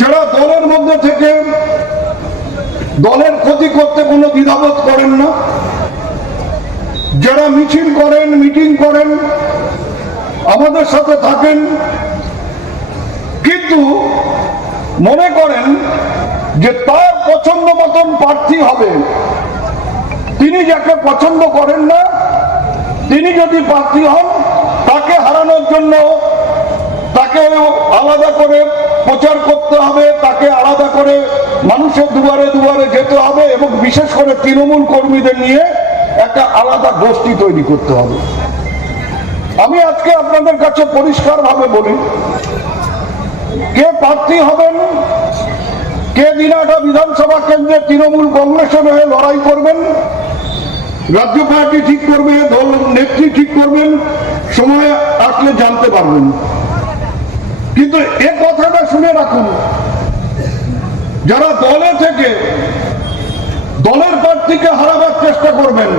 যারা দলের মধ্যে থেকে দলের ক্ষতি করতে কোনো দ্বিধাবোধ করেন না, যারা মিছিল করেন, মিটিং করেন, আমাদের সাথে থাকেন, কিন্তু মনে করেন যে তার পছন্দ মতন প্রার্থী হবে। তিনি যাকে পছন্দ করেন না, তিনি যদি প্রার্থী হন, তাকে হারানোর জন্য তাকে আলাদা করে প্রচার করতে হবে, তাকে আলাদা করে মানুষের দুয়ারে দুয়ারে যেতে হবে এবং বিশেষ করে তৃণমূল কর্মীদের নিয়ে একটা আলাদা গোষ্ঠী তৈরি করতে হবে। আমি আজকে আপনাদের কাছে পরিষ্কারভাবে বলি, কে প্রার্থী হবেন, কে দিনাটা বিধানসভা কেন্দ্রে তৃণমূল কংগ্রেসের হয়ে লড়াই করবেন, রাজ্য পার্টি ঠিক করবে, দল নেত্রী ঠিক করবেন, সময় আসলে জানতে পারবেন। কিন্তু এ কথাটা শুনে রাখুন। যারা দলে থেকে দলের প্রার্থীকে হারাবার চেষ্টা করবেন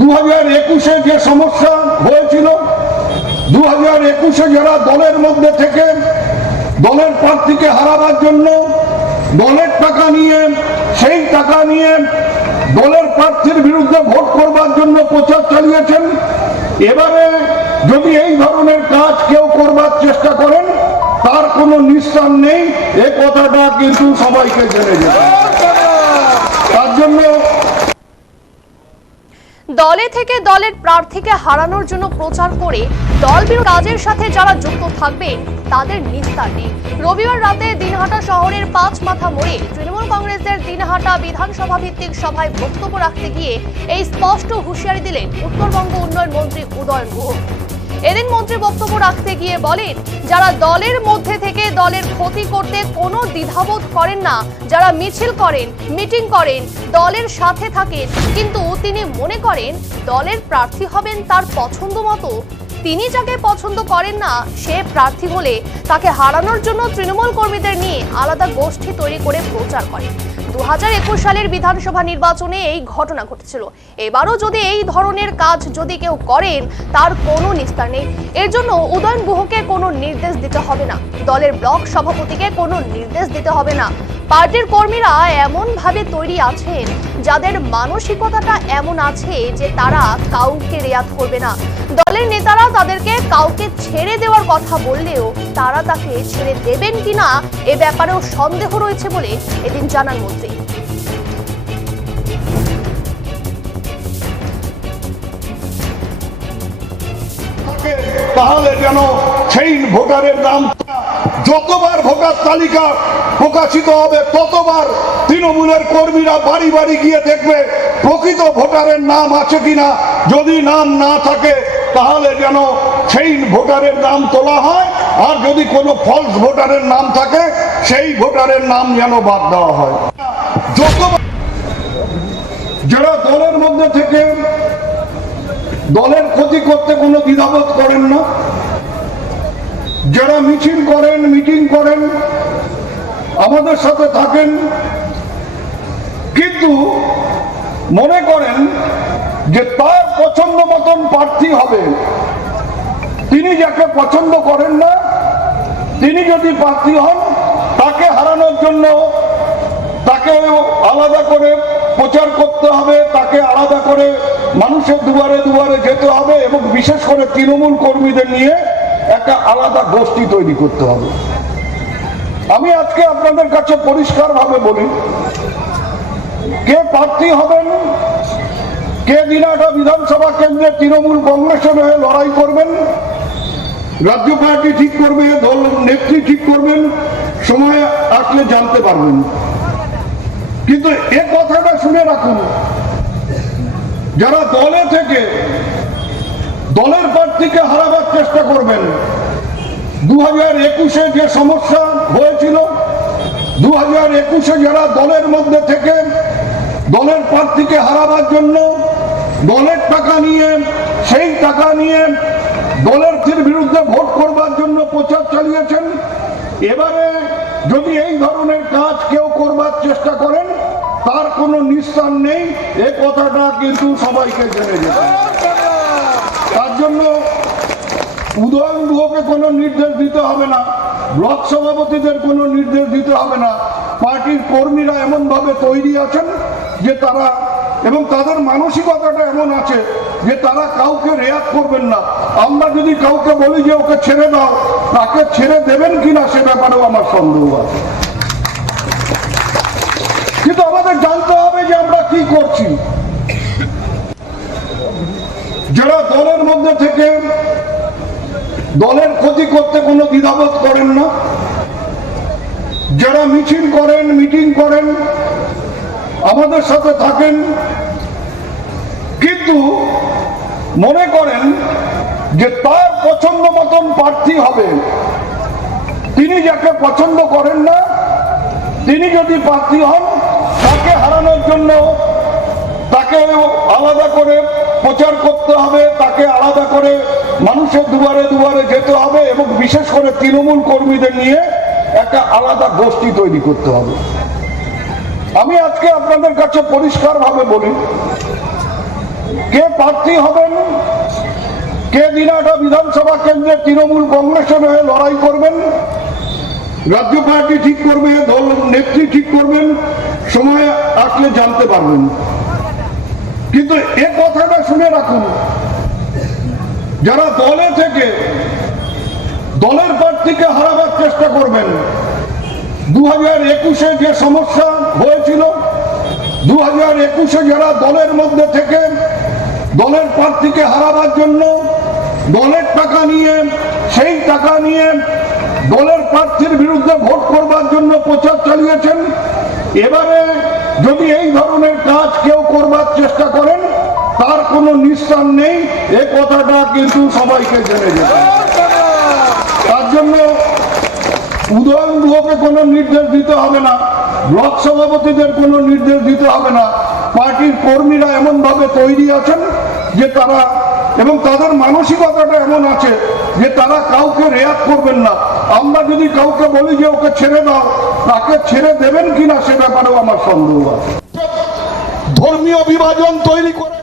দু হাজার একুশে যে সমস্যা হয়েছিল দু হাজার একুশে যারা দলের মধ্যে থেকে দলের প্রার্থীকে হারাবার জন্য দলের টাকা নিয়ে, সেই টাকা নিয়ে দলের প্রার্থীর বিরুদ্ধে ভোট করবার জন্য প্রচার চালিয়েছেন, এবারে যদি এই ধরনের কাজ কেউ করবার চেষ্টা করেন, তার কোনো নিস্তার নেই। এ কথাটা কিন্তু সবাইকে জেনে যেতে তার জন্য দলে থেকে দলের প্রার্থীকে হারানোর জন্য প্রচার করে দল কাজের সাথে যারা যুক্ত থাকবে, তাদের নিস্তার নেই। রবিবার রাতে দিনহাটা শহরের পাঁচ মাথা মোড়ে তৃণমূল কংগ্রেসের দিনহাটা বিধানসভা ভিত্তিক সভায় বক্তব্য রাখতে গিয়ে এই স্পষ্ট হুঁশিয়ারি দিলেন উত্তরবঙ্গ উন্নয়ন মন্ত্রী উদয়ন গুহ। এদিন মন্ত্রী বক্তব্য রাখতে গিয়ে বলেন, যারা দলের মধ্যে থেকে দলের ক্ষতি করতে কোনো দ্বিধাবোধ করেন না, যারা মিছিল করেন, মিটিং করেন, দলের সাথে থাকেন, কিন্তু তিনি মনে করেন দলের প্রার্থী হবেন তার পছন্দ মতো। তিনি যাকে পছন্দ করেন না, সে প্রার্থী হলে তাকে হারানোর জন্য তৃণমূল কর্মীদের নিয়ে আলাদা গোষ্ঠী তৈরি করে প্রচার করেন দু হাজার একুশ সালের বিধানসভা নির্বাচনে এই ঘটনা ঘটেছিল। এবারও যদি এই ধরনের কাজ যদি কেউ করেন, তার কোনো নিস্তার নেই। এর জন্য উদয়ন গুহকে কোনো নির্দেশ দিতে হবে না। দলের ব্লক সভাপতিকে কোনো নির্দেশ দিতে হবে না। পার্টির কর্মীরা এমন ভাবে তৈরি আছেন, যাদের মানসিকতাটা এমন আছে যে তারা কাউকে রেয়াত করবে না। দলের নেতারা তাদেরকে কাউকে ছেড়ে দেওয়ার কথা বললেও তারা তাকে ছেড়ে দেবেন কিনা এ ব্যাপারেও সন্দেহ রয়েছে বলে এদিন জানান মন্ত্রী। তাহলে যেন সেই ভোটারের নাম যতবার ভোটার তালিকা প্রকাশিত হবে, ততবার তৃণমূলের কর্মীরা বাড়ি বাড়ি গিয়ে দেখবে প্রকৃত ভোটারের নাম আছে কিনা। যদি নাম না থাকে, তাহলে যেন সেই ভোটারের নাম তোলা হয়। আর যদি কোনো ফলস ভোটারের নাম থাকে, সেই ভোটারের নাম যেন বাদ দেওয়া হয়। যতবার যারা দলের মধ্যে থেকে দলের ক্ষতি করতে কোনো দ্বিধাবোধ করেন না। যারা মিছিল করেন, মিটিং করেন, আমাদের সাথে থাকেন। কিন্তু মনে করেন যে তার পছন্দ মতন প্রার্থী হবে। তিনি যাকে পছন্দ করেন না, তিনি যদি প্রার্থী হন, তাকে হারানোর জন্য তাকে আলাদা করে প্রচার করতে হবে, তাকে আলাদা করে মানুষের দুয়ারে দুয়ারে যেতে হবে এবং বিশেষ করে তৃণমূল কর্মীদের নিয়ে একটা আলাদা গোষ্ঠী তৈরি করতে হবে। আমি আজকে আপনাদের কাছে পরিষ্কারভাবে বলি, কে প্রার্থী হবেন, কে দিনাটা বিধানসভা কেন্দ্রে তৃণমূল কংগ্রেসের হয়ে লড়াই করবেন, রাজ্য পার্টি ঠিক করবে, দল নেত্রী ঠিক করবেন, সময় আসলে জানতে পারবেন। কিন্তু এ কথাটা শুনে রাখুন। যারা দলে থেকে দলের প্রার্থীকে হারাবার চেষ্টা করবেন দু হাজার একুশে যে সমস্যা হয়েছিল দু হাজার একুশে যারা দলের মধ্যে থেকে দলের প্রার্থীকে হারাবার জন্য দলের টাকা নিয়ে, সেই টাকা নিয়ে দলের বিরুদ্ধে ভোট করবার জন্য প্রচার চালিয়েছেন, এবারে যদি এই ধরনের কাজ কেউ করবার চেষ্টা করেন, তার কোনো নিস্তার নেই, এ কথাটা কিন্তু সবাইকে জেনে যেতে তার জন্য উদয়ন গুহকে কোনো নির্দেশ দিতে হবে না, ব্লক সভাপতিদের কোনো নির্দেশ দিতে হবে না। পার্টির কর্মীরা এমনভাবে তৈরি আছেন যে তারা, এবং তাদের মানসিকতাটা এমন আছে যে তারা কাউকে রেয়াত করবেন না। আমরা যদি কাউকে বলি যে ওকে ছেড়ে দাও, তাকে ছেড়ে দেবেন কিনা সে ব্যাপারেও আমার সন্দেহ আছে। কিন্তু আমাদের জানতে হবে যে আমরা কি করছি। যারা দলের মধ্যে থেকে দলের ক্ষতি করতে কোনো দ্বিধাবোধ করেন না, যারা মিছিল করেন, মিটিং করেন, আমাদের সাথে থাকেন, কিন্তু মনে করেন যে তার পছন্দ মতন প্রার্থী হবে। তিনি যাকে পছন্দ করেন না, তিনি যদি প্রার্থী হন তাকে হারানোর জন্য তাকে আলাদা করে প্রচার করতে হবে, তাকে আলাদা করে মানুষের দুয়ারে দুয়ারে যেতে হবে এবং বিশেষ করে তৃণমূল কর্মীদের নিয়ে একটা আলাদা গোষ্ঠী তৈরি করতে হবে। আমি আজকে আপনাদের কাছে পরিষ্কারভাবে বলি, কে প্রার্থী হবেন, কে দিনাটা বিধানসভা কেন্দ্রে তৃণমূল কংগ্রেসের হয়ে লড়াই করবেন, রাজ্য পার্টি ঠিক করবে, দল নেত্রী ঠিক করবেন সময় আসলে জানতে পারবেন। কিন্তু এ কথাটা শুনে রাখুন। যারা দলে থেকে দলের প্রার্থীকে হারাবার চেষ্টা করবেন দু হাজার একুশে যে সমস্যা হয়েছিল দু হাজার একুশে যারা দলের মধ্যে থেকে দলের প্রার্থীকে হারাবার জন্য দলের টাকা নিয়ে, সেই টাকা নিয়ে দলের প্রার্থীর বিরুদ্ধে ভোট করবার জন্য প্রচার চালিয়েছেন এবারে যদি এই ধরনের কাজ কেউ করবার চেষ্টা করেন, তার কোনো নিস্তার নেই। এ কথাটা কিন্তু সবাইকে জেনে তার জন্য উদয়ন গুহকে কোনো নির্দেশ দিতে হবে না, ব্লক সভাপতিদের কোনো নির্দেশ দিতে হবে না। পার্টির কর্মীরা এমনভাবে তৈরি আছেন যে তারা, এবং তাদের মানসিকতাটা এমন আছে যে তারা কাউকে রেয়াত করবেন না। আমরা যদি কাউকে বলি যে ওকে ছেড়ে দাও তাকে ছেড়ে দেবেন কিনা সে ব্যাপারেও আমার সন্দেহ আছে। ধর্মীয় বিভাজন তৈরি করে